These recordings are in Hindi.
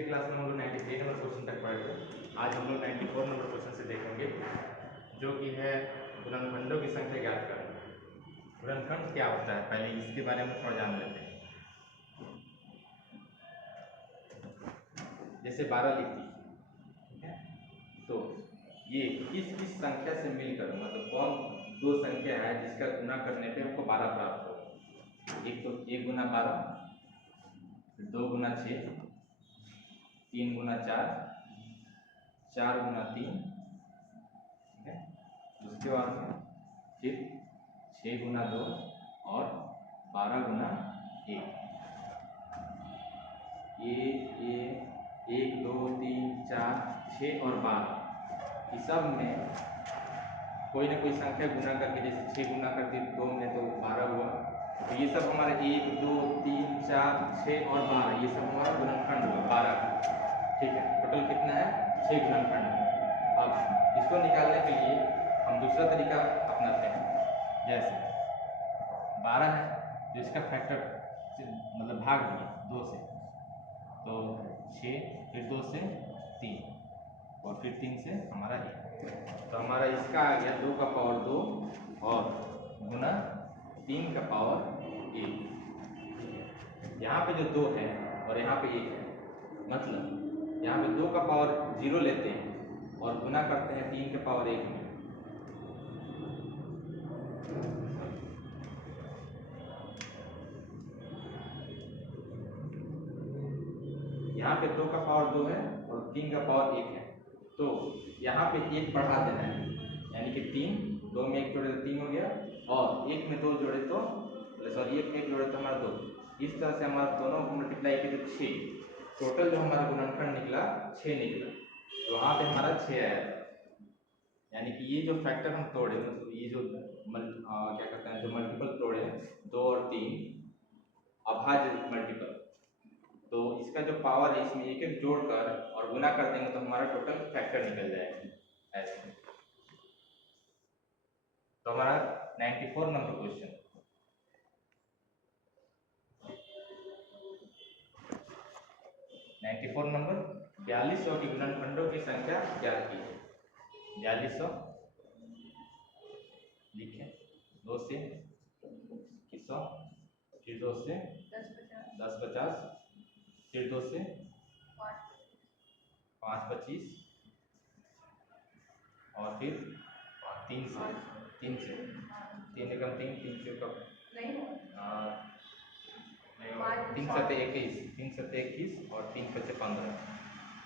पिछले क्लास में हम लोग 93 नंबर क्वेश्चन तक पढ़े थे। आज हम लोग 94 नंबर क्वेश्चन से देखेंगे, जो कि है गुणनखंडों की संख्या ज्ञात करना। गुणनखंड क्या होता है, पहले इसके बारे में थोड़ा जान लेते हैं। जैसे 12 लिख दी, ठीक है, तो ये किस किस संख्या से मिलकर, मतलब कौन दो संख्या है जिसका गुना करने पे हमको 12 प्राप्त हो। एक तो 1 गुना 12, 2 गुना 6, 3 गुना 4, 4 गुना 3, ठीक है। उसके बाद में फिर 6 गुना 2 और 12 गुना 1। ये 1 2 3 4 6 और 12 इस सब में कोई ना कोई संख्या गुना करके, जैसे 6 गुना करके 2 में तो 12 हुआ। तो ये सब हमारे 1 2 3 4 6 और 12 ये सब हमारा गुणनखंड हुआ 12 का, ठीक है। टोटल कितना है, 6 गुणनखंड। अब इसको निकालने के लिए हम दूसरा तरीका अपनाते हैं। जैसे 12 है, जो इसका फैक्टर से मतलब भाग दिए 2 से, तो 6, फिर 2 से 3 और फिर 3 से हमारा 1। तो हमारा इसका आ गया 2 का पावर 2 और गुना 3 का पावर 1। यहाँ पे जो 2 है और यहाँ पे 1 है, मतलब यहाँ पे 2 का पावर 0 लेते हैं और गुना करते हैं 3 के पावर 1 में। यहाँ पे 2 का पावर 2 है और 3 का पावर 1 है, तो यहाँ पे 1 बढ़ा देना है, यानी कि 3, 2 में 1 जोड़े तो 3 हो गया, और 1 में 2 जोड़े तो सॉरी 1 में 1 जोड़े तो हमारा 2। इस तरह से हमारा दोनों को मल्टीप्लाई किया तो 6। टोटल जो हमारा गुणनखंड निकला 6 निकला, तो वहाँ पे हमारा 6 आया था। यानी कि ये जो फैक्टर हम तोड़े, मतलब ये जो क्या कहते हैं, जो मल्टीपल तोड़े 2 और 3 अभाज्य मल्टीपल, तो इसका जो पावर है इसमें एक एक जोड़कर और गुना कर देंगे तो हमारा टोटल फैक्टर निकल जाएगा ऐसे। तो हमारा 94 नंबर क्वेश्चन, 94 नंबर 4200 की गुणनखंडों की संख्या ज्ञात कीजिए। 4200 लिखे, 2 से 100, फिर 2 से 10 50, फिर 2 से 5 25, और फिर 3 से 3 एकम 3, 3 से कब 3 सत्ते 21, 3 सत्ते 21 और 3 पचे 15,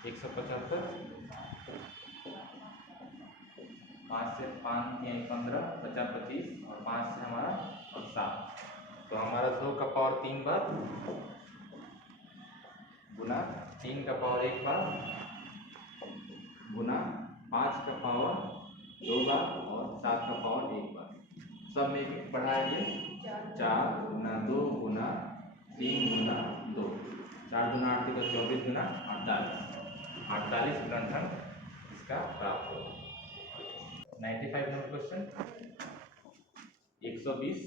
175, 5 से 5 3 15, 50 25 और 5 से हमारा और 7। तो हमारा 2 का पावर 3 बार गुना 3 का पावर 1 बार गुना 5 का पावर 2 बार और 7 का पावर 1 बार। सब में एक बढ़ाएंगे, 4 गुना 2 गुना 3 गुना 2, 4 गुना 8 तो 24 गुना 48 गुणनखंड इसका प्राप्त होगा। 95 नंबर क्वेश्चन, 120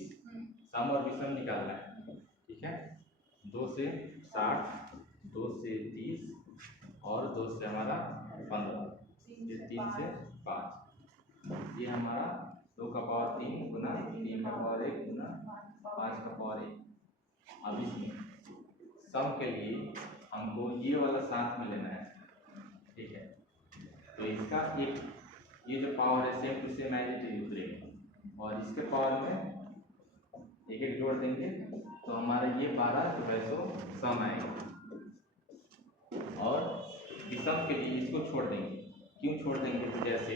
सम और विषम निकालना है, ठीक है। 2 से 60, 2 से 30 और 2 से हमारा 15, फिर 3 से 5। ये हमारा 2 का पावर 3 गुना 3 का पावर 1 गुना 5 का पावर 1। अब इसमें सम के लिए हमको ये वाला साथ में लेना है, ठीक है। तो इसका एक ये जो पावर है same to same as it is उतरेगा, और इसके पावर में एक एक जोड़ देंगे तो हमारा ये 12 जो है सो सम आएगा। और विषम के लिए इसको छोड़ देंगे। क्यों छोड़ देंगे, तो जैसे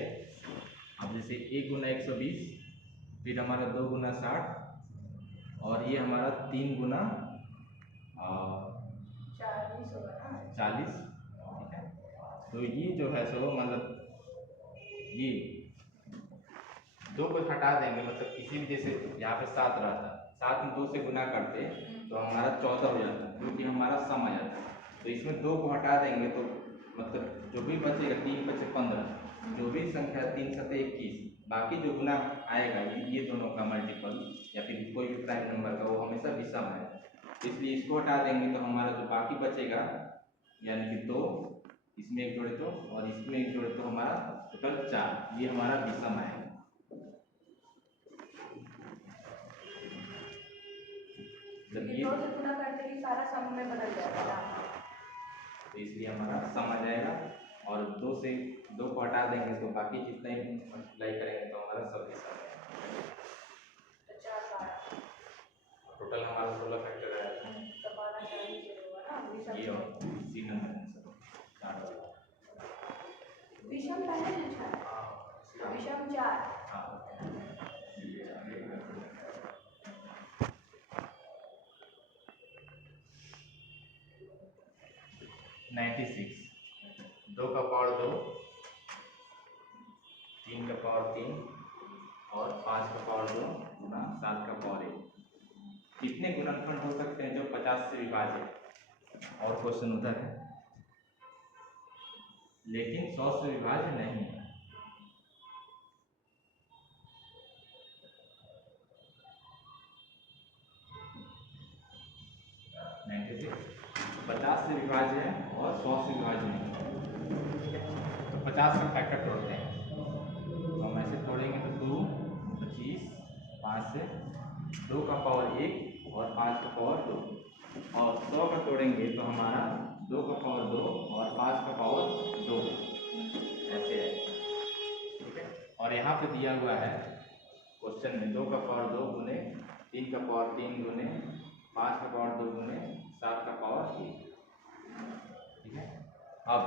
अब जैसे 1 गुना 120, फिर हमारा 2 गुना 60 और ये हमारा 3 गुना 40, ठीक है। तो ये जो है सो मतलब ये 2 को हटा देंगे, मतलब किसी भी, जैसे यहाँ पे 7 रहता, 7 में 2 से गुना करते तो हमारा 14 हो जाता, क्योंकि हमारा सम आ जाता। तो इसमें 2 को हटा देंगे तो मतलब जो भी बचेगा 3 बचे 15, जो भी संख्या 3 सत्ते 21, बाकी जो गुना आएगा ये दोनों का मल्टीपल या फिर कोई भी प्राइम नंबर का, वो हमेशा विषम है। इसलिए इसको हटा देंगे तो हमारा जो बाकी बचेगा यानी कि 2, इसमें एक जोड़े तो और इसमें एक जोड़े तो हमारा टोटल 4, ये हमारा विषम आएगा। जब ये 2 से गुना करते ही सारा सम में बदल जाएगा, तो इसलिए हमारा सम आ जाएगा। और 2 से 2 को हटा देंगे तो बाकी जितना ही मल्टीप्लाई करेंगे तो हमारा सब विषम आएगा। तो 4 12 टोटल हमारा 16 फैक्टर है, तो 12 4 ही होगा ना विषम। ये सी नंबर आंसर 4 वाला। विषम पहले पूछा है, विषम 4। हाँ 96, 2 का पावर 2, 3 का पावर 3 और 5 का पावर 2 गुना 7 का पावर 1। कितने गुणनखंड हो सकते हैं जो 50 से विभाज्य है? और क्वेश्चन उधर है, लेकिन 100 से विभाज्य नहीं है। नहीं, 50 से विभाज्य है और 100 से विभाज्य नहीं है। तो 50 का फैक्टर तोड़ते हैं, तो हम ऐसे तोड़ेंगे तो 2 25, 5 से 2 का पावर 1 और 5 का पावर 2, और 100 का तोड़ेंगे तो हमारा 2 का पावर 2 और 5 का पावर 2, ऐसे है। ठीक है, और यहाँ पे दिया हुआ है क्वेश्चन में 2 का पावर 2 गुने 3 का पावर 3 गुने 5 का पावर 2 गुने 7 का पावर 1। ठीक है, अब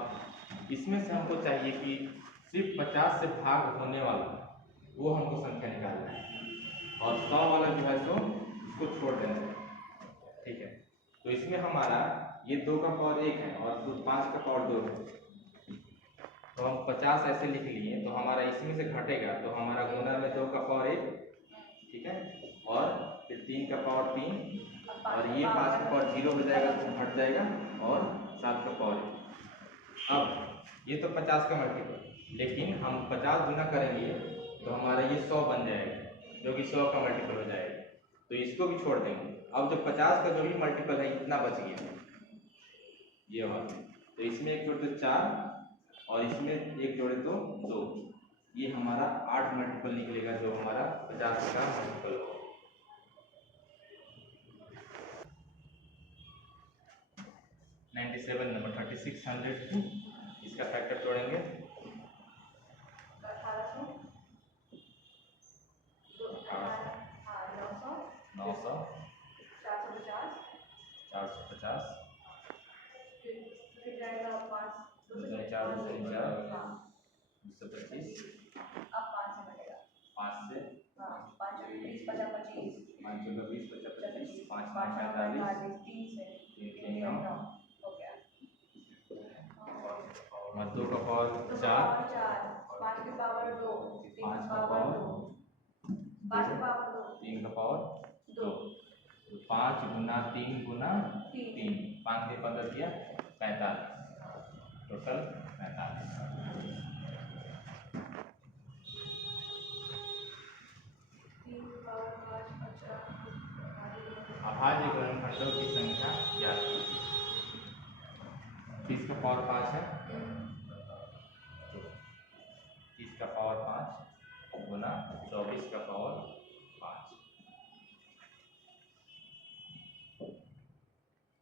इसमें से हमको चाहिए कि सिर्फ 50 से भाग होने वाला वो हमको संख्या निकालना है, और 100 वाला जो है सो उसको छोड़ देना है। ठीक है, तो इसमें हमारा ये 2 का पावर 1 है और 5 का पावर 2 है, तो हम 50 ऐसे लिख लिए, तो हमारा इसमें से घटेगा तो हमारा गुना में 2 का पावर 1, ठीक है, और फिर 3 का पावर 3 और ये 5 का पावर 0 हो जाएगा तो घट जाएगा, और 7 का पावर 1। अब ये तो 50 का मल्टीपल, लेकिन हम 50 गुना करेंगे तो हमारा ये 100 बन जाएगा, जो कि 100 का मल्टीपल हो जाएगा, तो इसको भी छोड़ देंगे। अब जो 50 का जो भी मल्टीपल है इतना बच गया, ये वाला, तो इसमें एक जोड़े तो 4 और इसमें एक जोड़े तो 2, ये हमारा 8 मल्टीपल निकलेगा, जो हमारा 50 का मल्टीपल होगा। 97 नंबर 3602, इसका फैक्टर तोड़ेंगे 900, 450, फिर जाएगा 5 2 से 4 2 से 4 हाँ 225, अब 5 से बनेगा 5 से हाँ 5 20 50 25 5 चौदह 20 50 25 5 5 9 9 45 3 से 3 9 हो गया। और 2 का पावर 4 5 की पावर 2 5 का पावर 2 5 की पावर 2 3 का पावर 2, तो 5 गुना 3 गुना 3, 5 के 15 दिया 45, टोटल 45। अभाज्य गुणनखंडों की संख्या ज्ञात कीजिए। 30 का पावर 5 है, 30 का पावर 5 गुना 24 का पावर 5।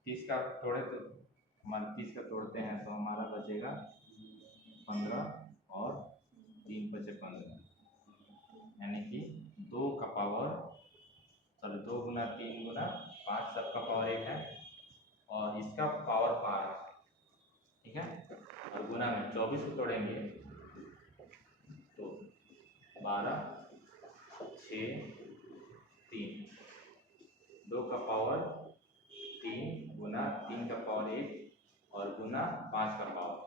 30 का तोड़े तो हमारा 30 का तोड़ते हैं तो हमारा बचेगा 15 और 3 बचे 15, यानी कि 2 का पावर 2 गुना 3 गुना 5 सबका पावर 1 है, और इसका पावर 5, ठीक है, और गुना में 24 को तोड़ेंगे तो 12 6 3, 2 का पावर 3 गुना 3 का पावर 1 और गुना 5 का पावर।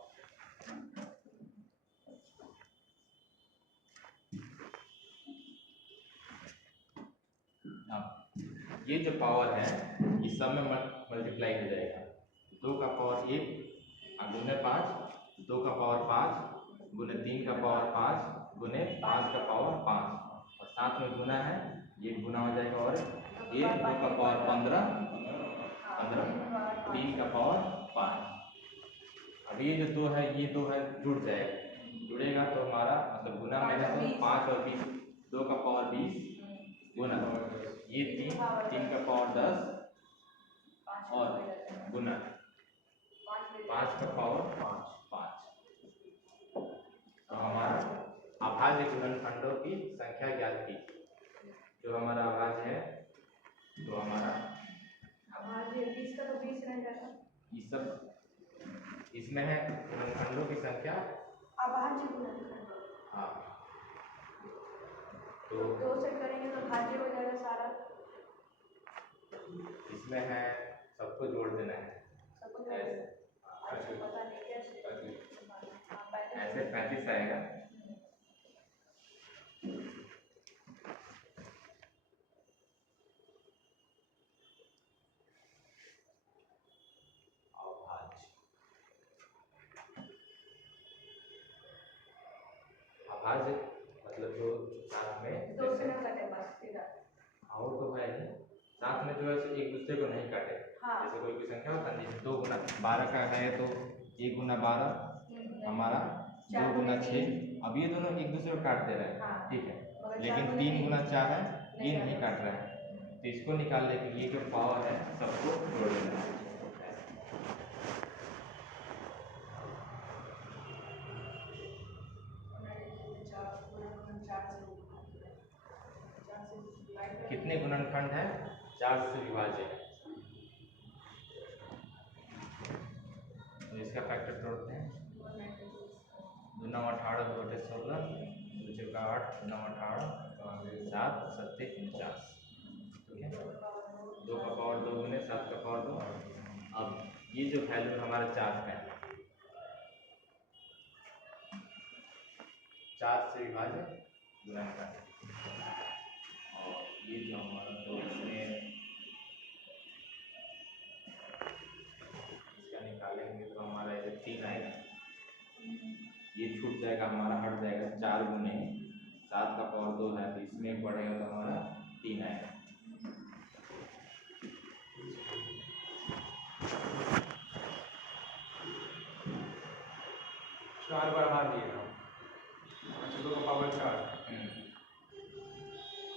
ये जो पावर है ये सब में मल्टीप्लाई हो जाएगा, 2 का पावर 1 गुने 5, 2 का पावर 5 गुने 3 का पावर 5 गुने 5 का पावर 5, और साथ में गुना है, ये गुना हो जाएगा, और ये 2 का पावर 15 15 3 का पावर 5, अब ये जो दो है, ये दो है जुड़ जाएगा, जुड़ेगा तो हमारा मतलब गुना में है तो 5 और 20, 2 का पावर 20 गुना ये 3 का पावर 10 और गुना 5 का पावर 5। तो हमारा अभाज्य गुणनखंडों की संख्या ज्ञात की। जो हमारा अभाज्य है, तो हमारा अभाज्य 20 का तो 20 रह जाएगा। ये सब इसमें है गुणनखंडों की संख्या अभाज्य गुणनखंड। हाँ, तो 2 से करेंगे तो भाज्य हो जाएगा सारा। इसमें है सबको जोड़ देना है, सबको जोड़ देना है। पता नहीं कैसे। ऐसे 35 आएगा। अभाज्य मतलब जो साथ में 2 से ना कटे बस सीधा। और तो है ही साथ में जो है एक दूसरे को नहीं काटे। हाँ। जैसे कोई भी संख्या होता है, जैसे 2 गुना 12 का है तो 1 गुना 12 हमारा 2 गुना 6। अब ये दोनों एक दूसरे को काट दे रहे हैं। हाँ। ठीक है, लेकिन 3 गुना 4 है, ये नहीं काट रहा है, तो इसको निकालने के लिए जो पावर है सबको जोड़ देना है। कितने गुणनखंड है? 4 से विभाज्य है, तो इसका फैक्टर जोड़ते हैं। 2 9 18 2 बटे 16 2 चौका 8 9 18 7 7 49। ठीक है, 2 का पावर 2 गुने 7 का पावर 2। अब ये जो वैल्यू हमारा 4 का है, 4 से विभाज्य गुणनखंड, और ये जो हमारा तो इसमें इसका निकालेंगे तो हमारा ये 3 आएगा, ये छूट जाएगा हमारा, हट जाएगा। 4 गुने 7 का पावर 2 है तो इसमें बढ़ेगा तो हमारा 3 आएगा। चार बढ़ा दिए हम, 2 का पावर 4।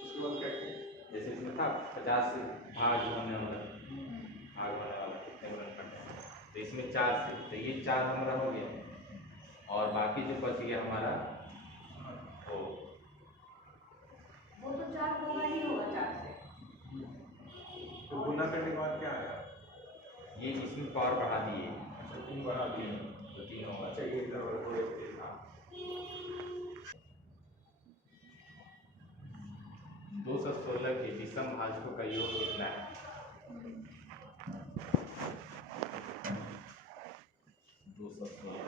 उसके बाद क्या किया? जैसे इसमें था 50 से भाग होने वाला, कितने गुणनखंड है, तो इसमें 4 से, तो ये 4 हमारा हो गया, और बाकी जो बच गया हमारा वो तो 4 होगा ही होगा 4 से। तो गुना करने के बाद क्या आया? ये इसमें पावर बढ़ा दिए, 3 बढ़ा दिए तो 3 होगा। चाहिए था। 216 के विषम भाजकों का योग कितना है? 216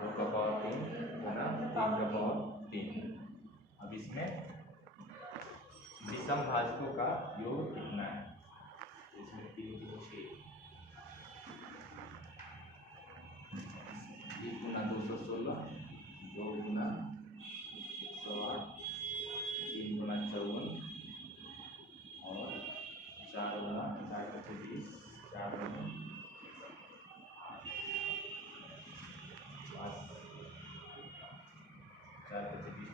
2 का पावर 3 गुना 3 का पावर 3। अब इसमें विषम भाजकों का योग कितना है? इसमें 3 3 6, 1 गुना 216, 2 गुना 108, 3 गुना 54 और 4 गुना 4 बटे 20, 4 गुना 4 बटे 20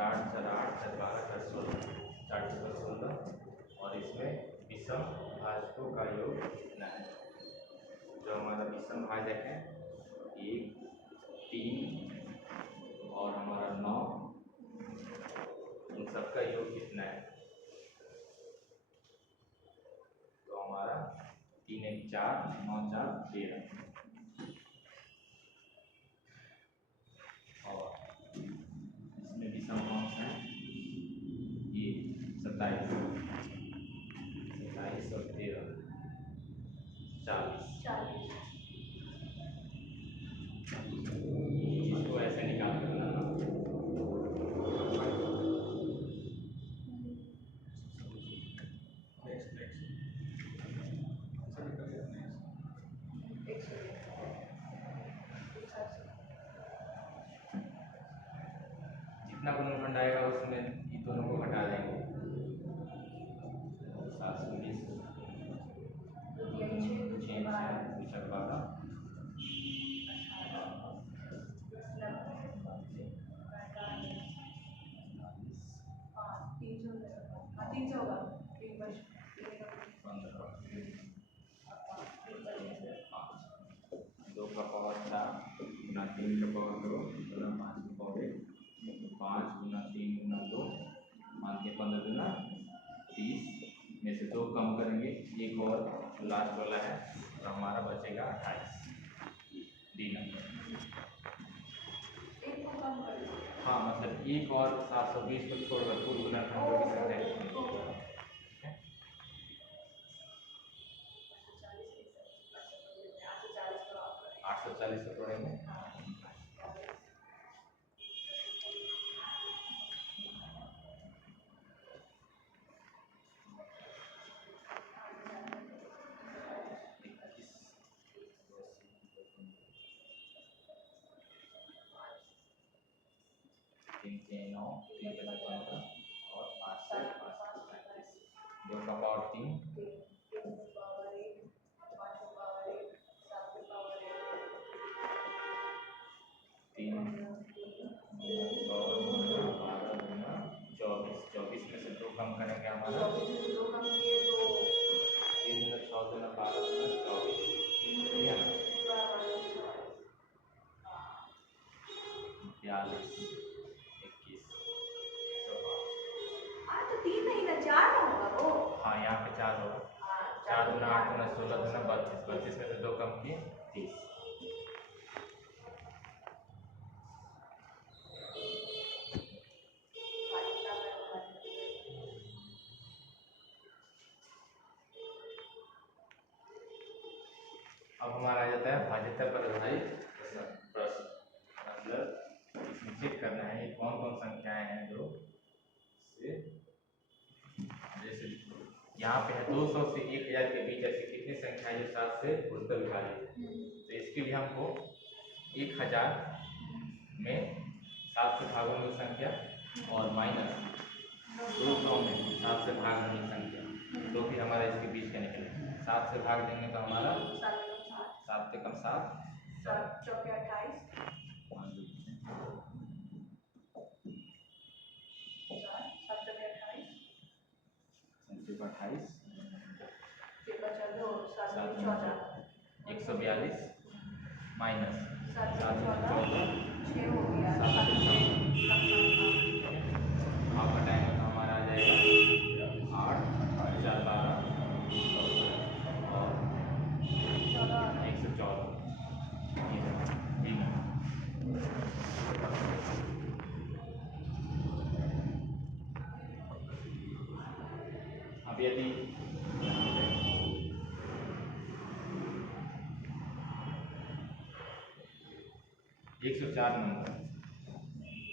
4 4 8 4 12 4 16, 4 4 16 और इसमें विषम भाजकों का योग कितना है? जो हमारा विषम भाजक है 1 3 और हमारा 9, इन सबका योग कितना है? तो हमारा 3 1 4 9 4 13 और इसमें विषम कौन सा है? ये 27 और 13 40। इसको ऐसे निकाल कर बनाना। जितना गुणनखंड आएगा उसमें इन दोनों को हटा देंगे। 720 6 12 2 का पावर 4 गुना 3 का पावर 2 गुना 5 का पावर 1 5 गुना 3 गुना 2 5 के 15 गुना 30 में से 2 कम करेंगे, एक और लास्ट वाला है तो हमारा बचेगा 28 डी नंबर। हाँ मतलब एक और 720 को छोड़कर कुल गुणनखंडों की संख्या कितनी है? 840 को तोड़ेंगे। तीन के 9 3 के 15 और 5 से 5 2 का पावर 3 3 24 में से 2 कम करेंगे हमारा 3 गुना 6 गुना 12 गुना 24 ठीक है ना 42 21 हाँ यहाँ पे 4 होगा 4 गुना 8 गुना 16 गुना 32 32 में से 2 कम किए 30। अब हमारा आ जाता है भाज्यता पर आधारित प्रश्न। मतलब इसमें चेक करना है ये कौन कौन संख्याएं हैं जो से जैसे यहाँ पे है 200 से 1000 के बीच ऐसी कितनी संख्याएं जो 7 से उड़कर विभाजित है। तो इसके लिए हमको 1000 में 7 से भागने वाली संख्या और माइनस 200 में 7 से भागने वाली संख्या तो फिर हमारा इसके बीच का निकले 7 से भाग देंगे तो हमारा 7 से कम 7 7 चौके 28 142 माइनस 7 14 आपका टाइम तो हमारा आ जाएगा 8 4 12 और 114 अब यदि 104 नंबर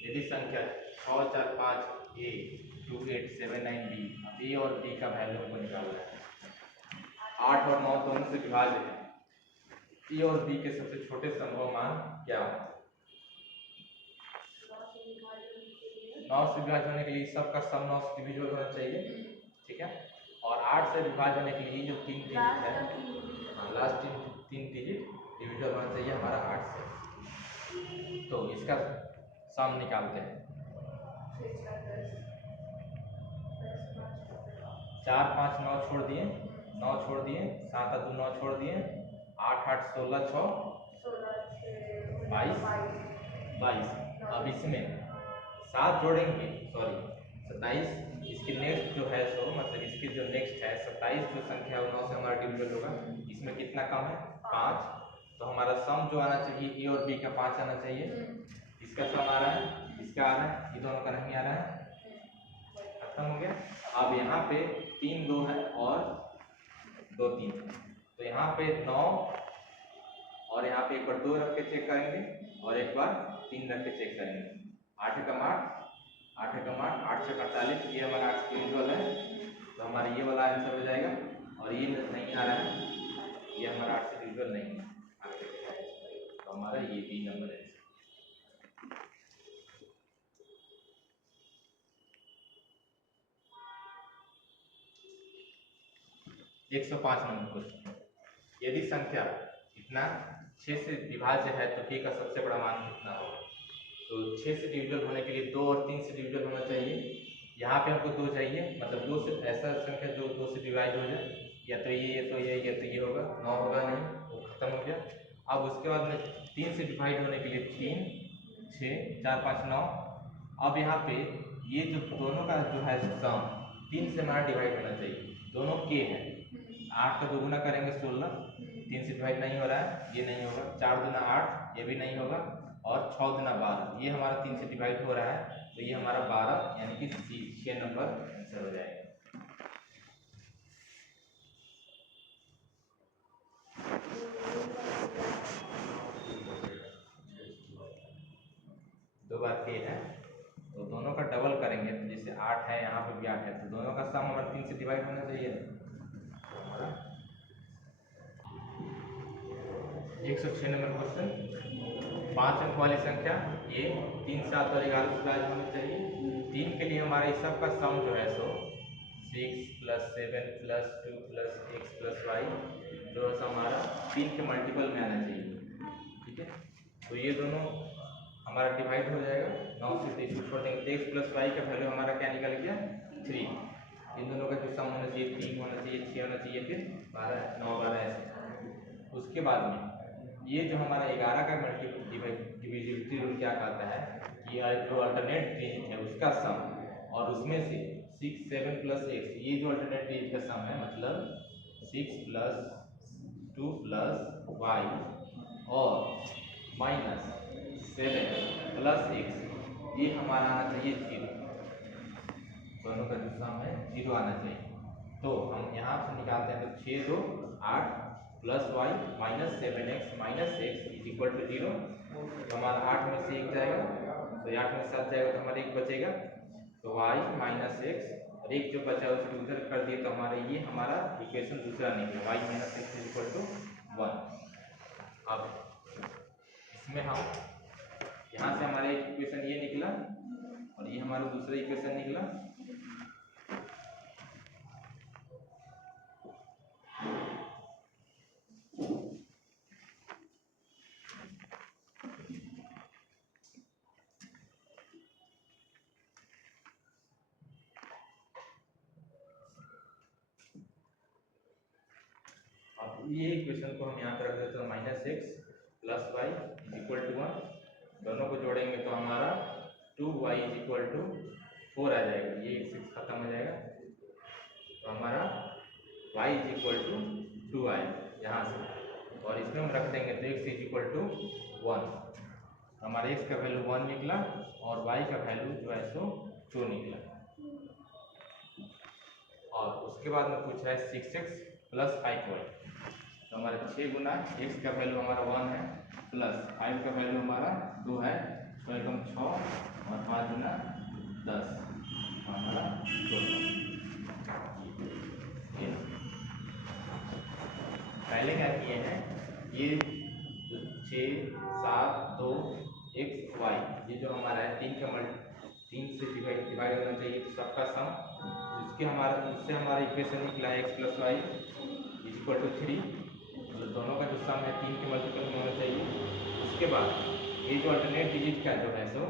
यदि संख्या 645A2879B अब ए और बी का वैल्यू हमको निकालना है। 8 और 9 दोनों से विभाज्य है। ए और बी के सबसे छोटे संभव मान क्या हो? 9 से विभाज्य होने के लिए सबका सम 9 से डिविजिबल होना चाहिए ठीक है। और 8 से विभाज्य होने के लिए जो 3 डिजिट है लास्ट 3 डिजिट डिविजिबल होना चाहिए हमारा 8 से। तो इसका सम निकालते हैं 4 5 9 छोड़ दिए, 9 छोड़ दिए, 7 2 9 छोड़ दिए, 8 8 16 6 22 22। अब इसमें 7 जोड़ेंगे, सॉरी 27। इसके नेक्स्ट जो है सो मतलब इसके जो नेक्स्ट है 27 जो संख्या है 9 से हमारा डिविजन होगा। इसमें कितना कम है 5, तो हमारा सम जो आना चाहिए ए और बी का 5 आना चाहिए। इसका सम आ रहा है, इसका आ रहा है, ये दोनों का नहीं आ रहा है, खत्म हो गया। अब यहाँ पे 3 2 है और 2 3, तो यहाँ पे 9 और यहाँ पे एक बार 2 रख के चेक करेंगे और एक बार 3 रख के चेक करेंगे। 8 एकम 8, 8 एकम 8, 8 से 48, ये हमारा 8 यूजुअल है, तो हमारा ये वाला आंसर हो जाएगा। और ये नहीं आ रहा है, ये हमारा 8 से यूजुअल नहीं है, तो हमारा ये 3 नंबर है। 105 नंबर क्वेश्चन, यदि संख्या इतना 6 से विभाज्य है तो k का सबसे बड़ा मान कितना होगा। तो 6 से डिविजन होने के लिए 2 और 3 से डिविजन होना चाहिए। यहाँ पे हमको 2 चाहिए, मतलब 2 से ऐसा संख्या जो 2 से डिवाइड हो जाए, या तो ये तो ये होगा, 9 होगा नहीं, वो खत्म हो गया। अब उसके बाद में 3 से डिवाइड होने के लिए 3 6 4 5 9। अब यहाँ पे ये जो दोनों का जो है सम 3 से हमारा डिवाइड होना चाहिए, दोनों k है। 8 का 2 गुना करेंगे 16, 3 से डिवाइड नहीं हो रहा है, ये नहीं होगा। 4 दूना 8, ये भी नहीं होगा। और 6 दूना 12, ये हमारा 3 से डिवाइड हो रहा है, तो ये हमारा 12 यानी कि 6 नंबर आंसर हो जाएगा। दो बार k है, तो दोनों का डबल करेंगे, तो जैसे 8 है, यहाँ पे भी 8 है, तो दोनों का सम हमारा 3 से डिवाइड होना चाहिए। तो हमारा 106 नंबर क्वेश्चन, 5 अंक वाली संख्या ये 3 7 और 11 से विभाज्य होनी चाहिए। 3 के लिए हमारा इस सब का सम जो है सो 6 + 7 + 2 + x + y जो है हमारा 3 के मल्टीपल में आना चाहिए, ठीक है। तो ये दोनों हमारा डिवाइड हो जाएगा, 9 से 23 छोड़ देंगे, x + y का वैल्यू हमारा क्या निकल गया 3। इन दोनों का जो सम होना चाहिए 3 होना चाहिए, 6 होना चाहिए, फिर 12 9 12 ऐसे। उसके बाद में ये जो हमारा 11 का डिविजिबिलिटी रूल क्या कहता है कि जो अल्टरनेट डिजिट है उसका सम, और उसमें से 6 7 + x, ये जो अल्टरनेट डिजिट का सम है, मतलब 6 + 2 + y और -7 + x, ये हमारा आना चाहिए 0। दोनों का जो सम है 0 आना चाहिए। तो हम यहाँ से निकालते हैं, तो 6 2 8 + y -7x -x = 0। तो हमारा 8 में से 1 जाएगा, तो 8 में 7 जाएगा, तो हमारा 1 बचेगा। तो y -x और 1 जो बचा उसको उधर कर दिए, तो हमारा ये हमारा इक्वेशन दूसरा निकला, y -x = 1। अब इसमें हम यहाँ से हमारा एक इक्वेशन ये निकला और ये हमारा दूसरा इक्वेशन निकला। ये इक्वेशन को हम यहाँ पर रख देते हैं, -x + y = 1। दोनों को जोड़ेंगे तो हमारा 2y = 4 आ जाएगा, ये 6 खत्म हो जाएगा, तो हमारा y = 2 आएगा यहाँ से। और इसमें हम रख देंगे तो x = 1, हमारा x का वैल्यू 1 निकला और y का वैल्यू जो है सो 2 निकला। और उसके बाद में पूछ रहा है 6x + 5y, तो हमारा 6 गुना x का वैल्यू हमारा 1 है, प्लस 5 का वैल्यू हमारा 2 है, 6 एकम 6 और 5 गुना 10, तो हमारा 2। पहले क्या किए हैं, ये 6 7 2 x y, ये जो हमारा है 3 से डिवाइड होना चाहिए, तो सबका सम, उससे हमारा इक्वेशन निकला x + y = 3, मतलब दोनों का जो सम है 3 के मल्टीपल में होना चाहिए। उसके बाद ये जो अल्टरनेट डिजिट का जो है सो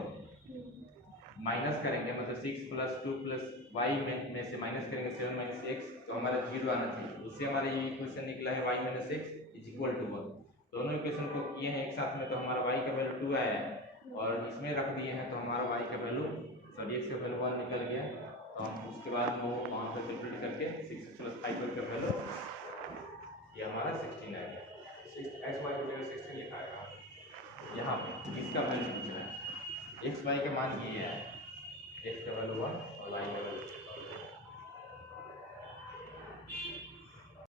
माइनस करेंगे मतलब 6 प्लस 2 प्लस वाई में से माइनस करेंगे 7 माइनस एक्स, तो हमारा 0 आना चाहिए। उससे हमारा ये इक्वेशन निकला है y minus x is equal to 1। दोनों इक्वेशन को किए हैं एक साथ में, तो हमारा y का वैल्यू 2 आया है और इसमें रख दिए हैं, तो हमारा y का वैल्यू सॉरी x का वैल्यू 1 निकल गया। तो हम उसके बाद वो वहाँ पर कैलकुलेट करके 6 प्लस 5 का वैल्यू ये हमारा 16 आ गया। एक्स वाई की जगह 16 लिखा है यहाँ पे इसका वैल्यू पूछ रहा है, एक्स वाई का मान ये है